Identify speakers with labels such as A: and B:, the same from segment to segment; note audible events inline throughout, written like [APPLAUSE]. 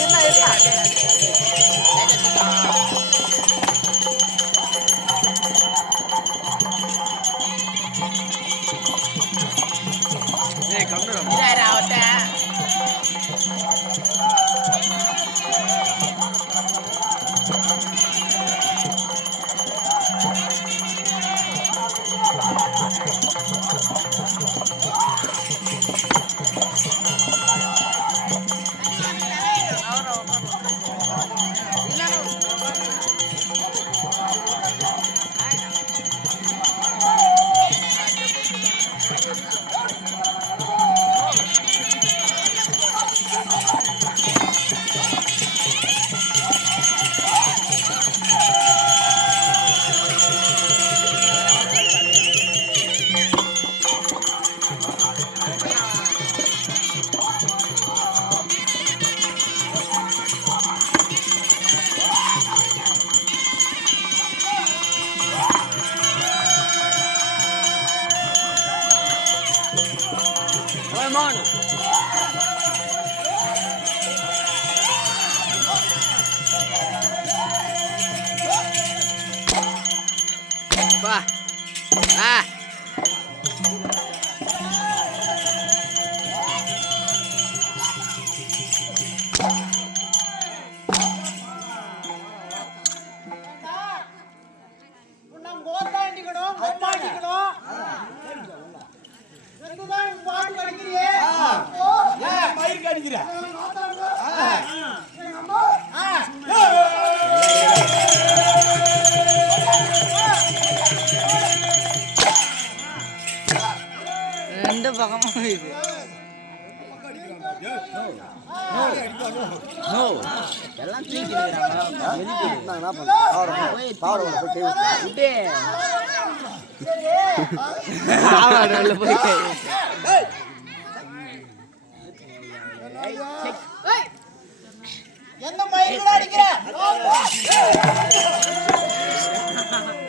A: என்ன என்ன Oh,
B: my God. Mano.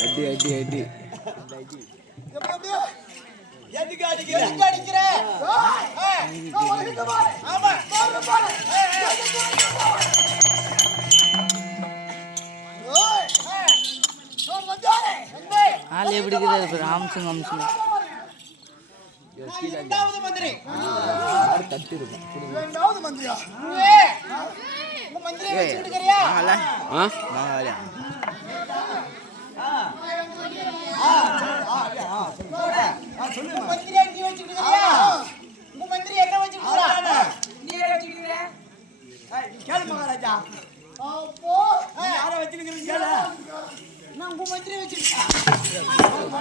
A: அடி அடி அடி
C: எதுக்கு அடிக்கிற
B: எதுக்கு அடிக்கிற ஆமா
A: ஆள் எப்படி இருக்குது பாரு, அம்சுங்க அம்சுங்க
B: இரண்டாவது மந்திரி.
A: தட்டு இருக்கும்
B: மந்திரியா? வச்சுக்கிட்டு இருக்கிறியா?
A: ஆ.
C: கேளு மகாராஜா.
B: அப்போ
C: நீ யாரை வச்சிருக்கிறீங்க கேளு.
B: நான் உங்க மந்திரி
C: வச்சிருக்கேன்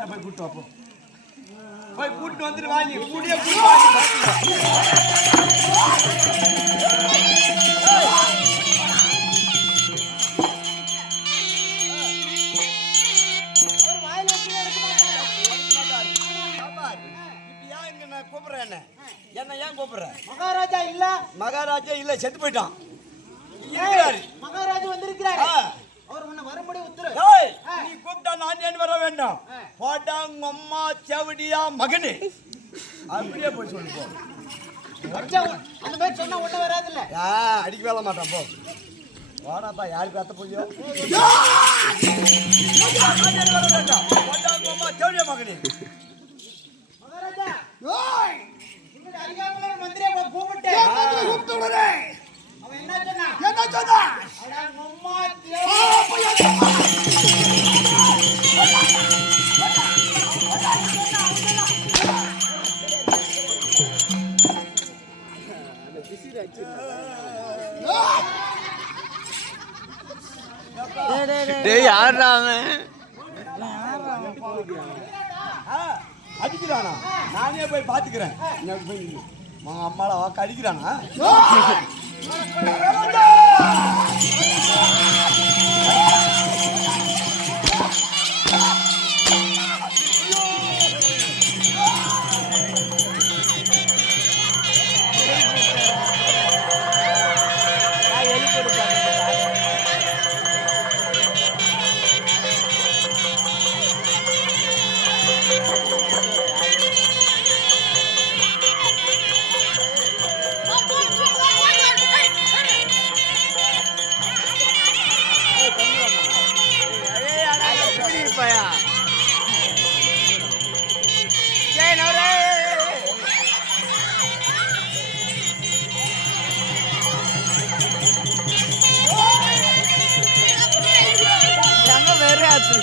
C: கண்ண போய் கூட்டு வா போ போய் கூட்டு வந்துட்டு வாங்கி கூடிய கூட்டு வாங்கி கூப்பிடுறேன் என்ன? என்ன ஏன் கூப்பிடுற
B: மகாராஜா இல்ல
C: மகாராஜா இல்ல செத்து போயிட்டான்.
B: மகாராஜா வந்திருக்கிறாரு. அவர் முன்ன வரும்படி உத்தரவு.
C: ஏய், நீ கூப்பிட்டா நான் ஏன் வர வேண்டும்? போட்டா உங்க அம்மா செவடியா மகனே. அப்படியே போய் சொல்லு போ.
B: அடிச்சா உ- அந்த மாதிரி சொன்னா ஒண்ணு வராதுல்ல.
C: அடிக்க வேலை மாட்டான் போ. வாடாப்பா யாருக்கு அத்த போய் போட்டா உங்க அம்மா செவடியா மகனே. அடிக்கிறானா?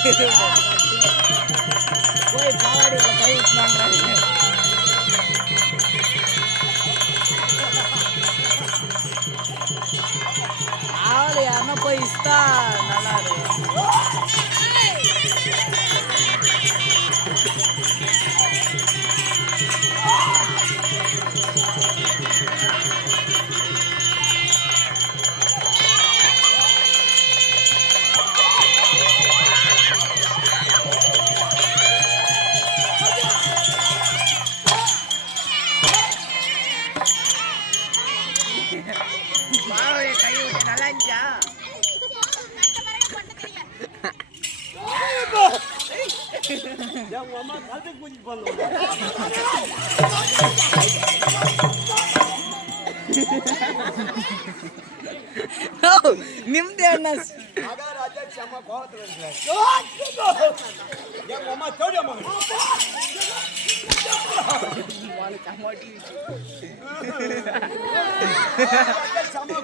C: [LAUGHS] போய்
A: பாவாடி கை விட்டுனான்றாங்க ஆவலை யாருன்னா போய் இஸ்தா நல்லா இருக்கும் பாவாடி கை விட்டு நல்லா இருந்துச்சா
C: என் அம்மா கழுத்து பூஞ்சி பண்ணுவோம்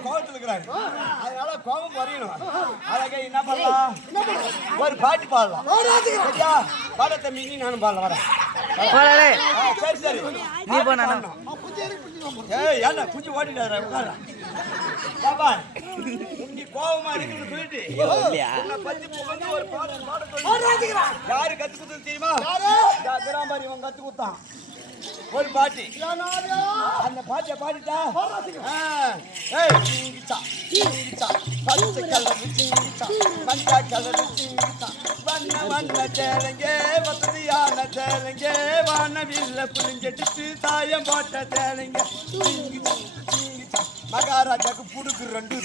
C: கோபத்துல இருக்கிறாரு அதனால கோபம் குறையணும் அழகா என்ன பண்ணலாம் ஒரு பாட்டு பாடலாம் நானும் பாடலாம் வரேன்
A: போடலே
C: ஆ, சரி சரி
A: நீ போ நானா.
C: ஏய் ஏன்டா குஞ்சு உட்காரா. பாப்பா உங்க கோவமா இருக்குன்னு சொல்லிட்டு? உன்னை பத்தி புகழ்ந்து ஒரு பாட்டு பாட சொல்லி. யாரு கத்து கொடுத்தது தெரியுமா? கிராமரி இவன் கத்து கொடுத்தான். ஒரு பாட்டு. அந்த பாட்டை பாடிட்டா சிங்கிச்சா சிங்கிச்சா. பச்சை கலர் சிங்கிச்சா மஞ்சா கலர் சிங்கிச்சா. வண்ண வண்ண சேலங்க வசதியான சேலங்க வானவில்ல புளிஞ்செடுத்து சாயம் போட்ட சேலங்க சிங்கிச்சா. மகாராஜாக்கு புடுக்கு ரெண்டு.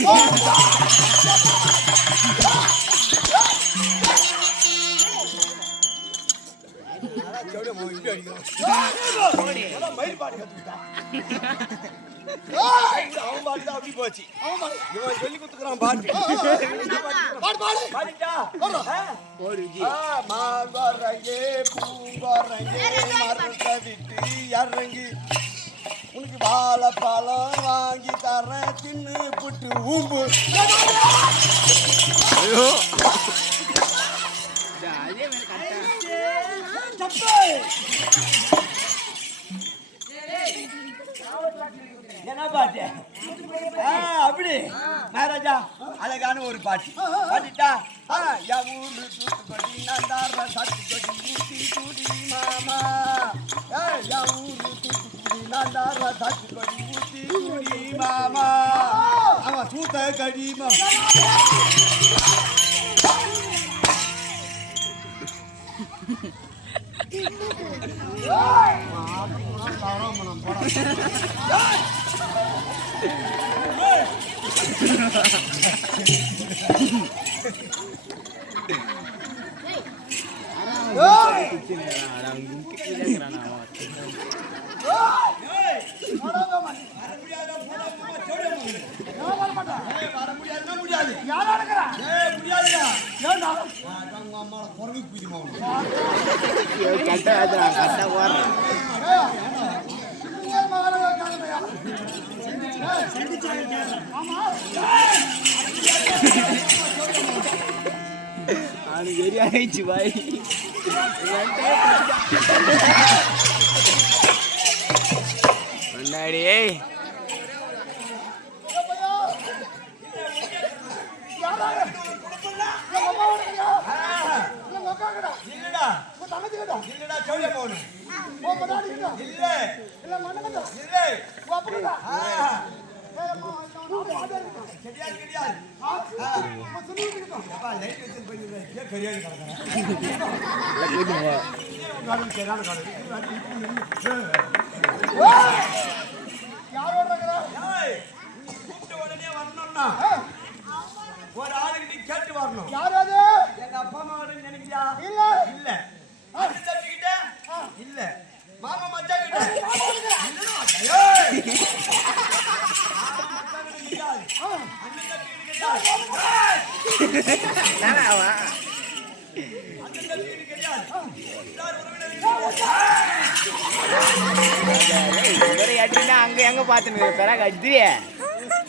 C: அவன் பாட்டு அப்படி போச்சு இவன் சொல்லி கொடுத்துக்கிறான் பாட்டு பூங்கொரையே, மரத்தை விட்டு இறங்கி உனக்கு வாழைப்பழம் வாங்கி தரேன் தின்னு புட்டு ஊம்பு
A: கரெக்டா
C: என்ன பாட்டு? அப்படி. மகாராஜா அழகான ஒரு பாட்டு. பாடிட்டா ஆ, என் ஊரு தூத்துக்குடி சாத்துக்குடி மாமா. என் ஊரு மாமா அவன் சூத்த கடிமா [LAUGHS] உனக்கு.
A: கரெக்டா போடுறேன் அவனுக்கு வெறி ஆயிடுச்சு பாய் முன்னாடி
C: சொல்ல போகணும்
B: முன்னாடி இருக்கா?
C: இல்ல
B: இல்ல மண்ணு
C: இல்ல
B: ஓ இருக்கேன்.
C: கிடையாது கிடையாது
B: ஆ, சொல்லிட்டு இருக்கேன்.
C: அப்பா லைட் வச்சு ஏன் பெரியாரு கிடக்குறேன்
B: யாரோட இருக்கிற?
C: கூப்பிட்ட உடனே வரணும்னா ஒரு ஆளுக்கு நீ கேட்டு வரணும்
B: யார் அது?
C: எங்க அப்பா அம்மா வரணும்னு நினைக்கிறியா
B: இல்ல.
C: இல்ல அண்ணன் தம்பிக்கிட்ட இல்ல மாமா மச்சான் கிட்ட இல்லைன்னா, ஏய்! மாமா மச்சான் கிட்ட கிடையாது. அண்ணன் தம்பி கிட்ட கிடையாது. ஏய்! அண்ணன் தம்பி கிட்ட கிடையாது. உற்றார் உறவினர்கள் கிட்ட
A: இவரை அடினா [LAUGHS] அங்க எங்க பாத்துன்னு பிறகு அடி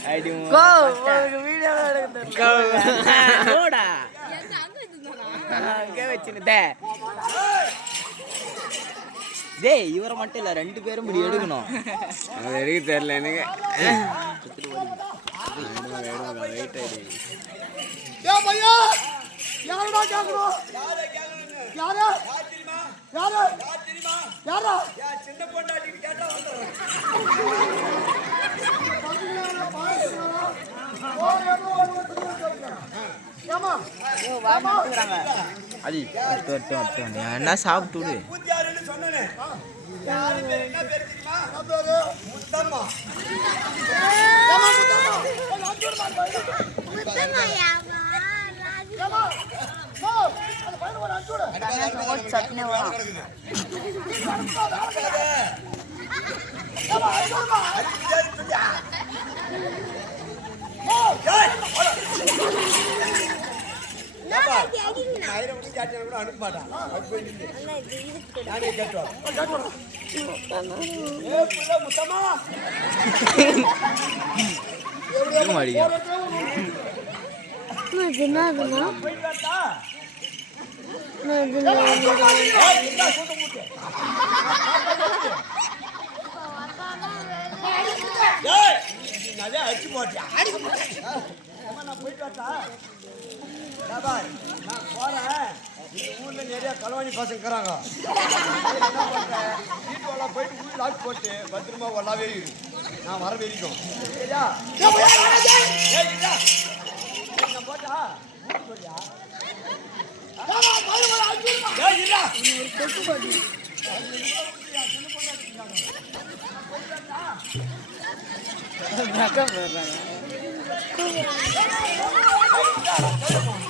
A: அடி அங்கே வச்சுனுதே டேய் இவரை மட்டும் இல்ல ரெண்டு பேரும் இப்படி எடுக்கணும் அது எடுக்க தெரியல எனக்கு
B: ஏய், பையா, யாருடா?
C: யாரை?
B: யாரு?
C: யார் சின்ன கேட்டா வந்துடுறேன்.
B: ஏதோ ஒரு இடத்துல கேட்கிறேன். ஏம்மா,
A: அது என்ன சாப்பிட்டு விடு
C: பூத்தியாருன்னு ஆயிரம் மணிக்கு கேட்டேன் கூட அனுப்ப மாட்டான். அது போய் நில்லு. நானே போயிட்டு அடிச்சு போட்டியா? வரட்டா? நான் போறேன். இந்த ஊர்ல நிறைய பசங்க இருக்கிறாங்க. பண்றேன்? வீட்டு உள்ள போயிட்டு உள்ள லாக் போட்டு பத்திரமா. நான் வர சரியா? போட்டா? போறியா? [LAUGHS] [LAUGHS]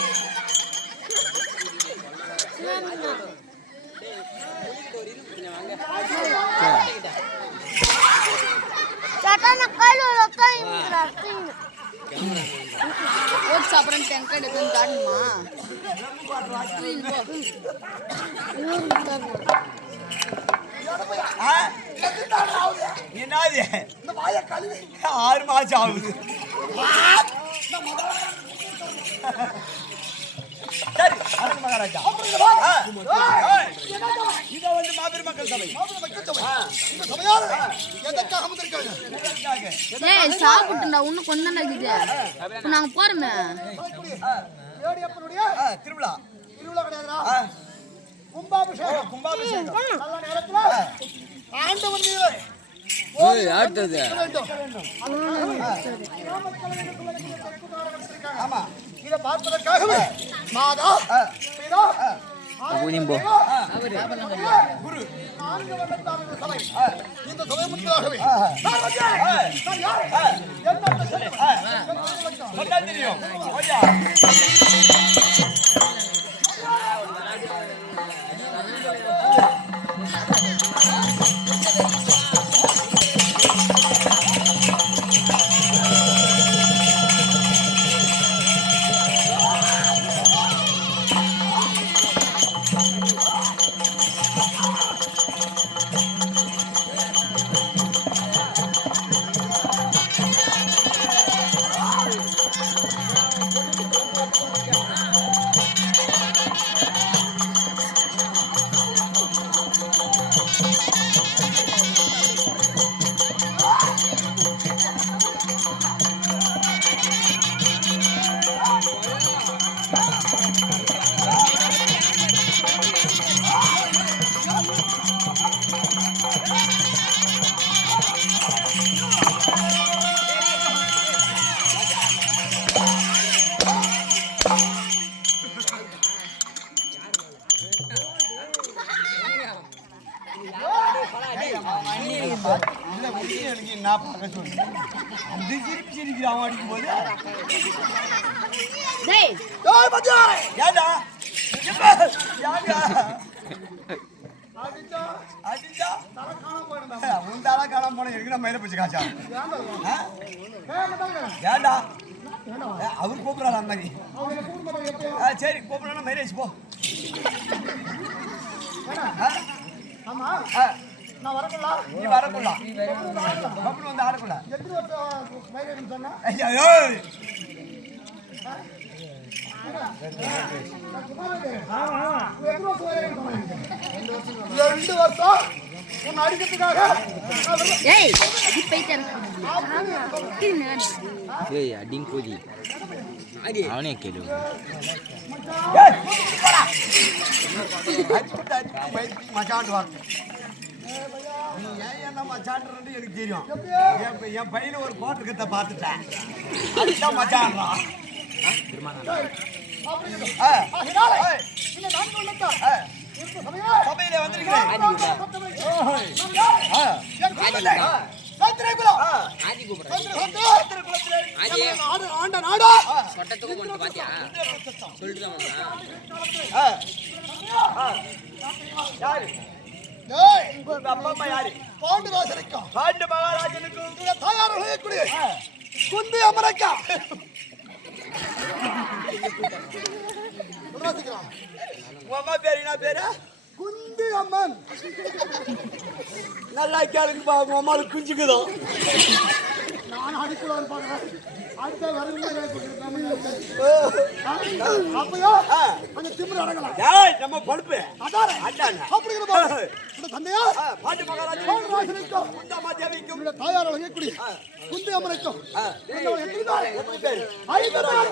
D: అప్పుడు టెంకాయ ఎత్తుని దాటమా
C: ஆ? என்னது
B: இந்த வாயை கழுவி.
C: ஆறு மாசம் ஆகுது சரி அரசு மகாராஜா இத வந்து மாபெரும் மக்கள் சபை
B: சபை. இந்த சபையார் எதற்காக வந்திருக்காங்க?
D: ஏய் இன்னும் கொஞ்சம் தான் இருக்குது
C: திருவிழா
B: திருவிழா கிடையாதுடா. கும்பாபிஷேகம்
C: கும்பாபிஷேகம்
B: நல்ல நேரத்துல ஆண்டவன்
C: ஆமா
B: உங்களை பார்ப்பதற்காகவே மாதா பிதா
A: குனிம்போ
B: குரு
C: தெரியும். ஏய், மச்சான், ஏன்டா? எப்ப? ஏன்டா? அடிச்சா? உன் தலை காணாம போன எனக்கு நான் மயில பிடிச்சு காய்ச்சா ஆ? ஏன்டா ஏ, அவர் கூப்பிடுறாரு அந்த மாதிரி. சரி கூப்பிடலாம் மேரேஜ் போ?
B: ஆமா. நான் வரக்குள்ள.
C: நீ வரக்குள்ள. கப்பல் வந்து ஆடக்குள்ள.
B: எத்தனை வருஷம் மயிலேன்னு சொன்னா?
C: ஐயா, ஏய்.
B: எத்தனை வருஷம் மயிலேன்னு சொன்னா ரெண்டு வருஷம் உன்னை அடிக்கிறதுக்காக.
D: ஏய் இது போயிட்டேன்
A: ஏய் அடிங் கூதி அவனே கேளு.
C: நீ ஏன் என்ன எனக்கு தெரியும். என் பையனை ஒரு கோட்டு கத்த பார்த்துட்டேன். அதுதான் மச்சான்றான். ஆ, வந்திருக்கிறேன்
B: ஆண்ட நாடா
C: அப்பா அம்மா யாரு பாண்டு மகாராஜனுக்கும்
B: தாயார் குந்தி அமரக்கா. ராசிக்கலாம்.
C: பேர் அம்மா பேரு என்ன பேரு
B: குந்தி அம்மன்
C: நல்லா கேளுங்கப்பா உங்க அம்மாவுக்கு குஞ்சுக்குதான்
B: நான் அடிக்கலாம் பாக்குறேன் அடுத்த வருங்க அப்பயோ அந்த திமிரு அடங்கலாம்.
C: ஏய் நம்ம பழுப்பு
B: அதானே?
C: அதானே.
B: அப்படிங்கிற பாரு இந்த தந்தையா?
C: மகாராஜன்.
B: பாண்டுராசனுக்கும்
C: இந்த அம்மா தேவிக்கும்
B: தாயார் வழங்கக்கூடிய குந்தி அம்மனுக்கும் எத்தனை பேர்?
C: எத்தனை பேரு?
B: ஐந்து பேர்.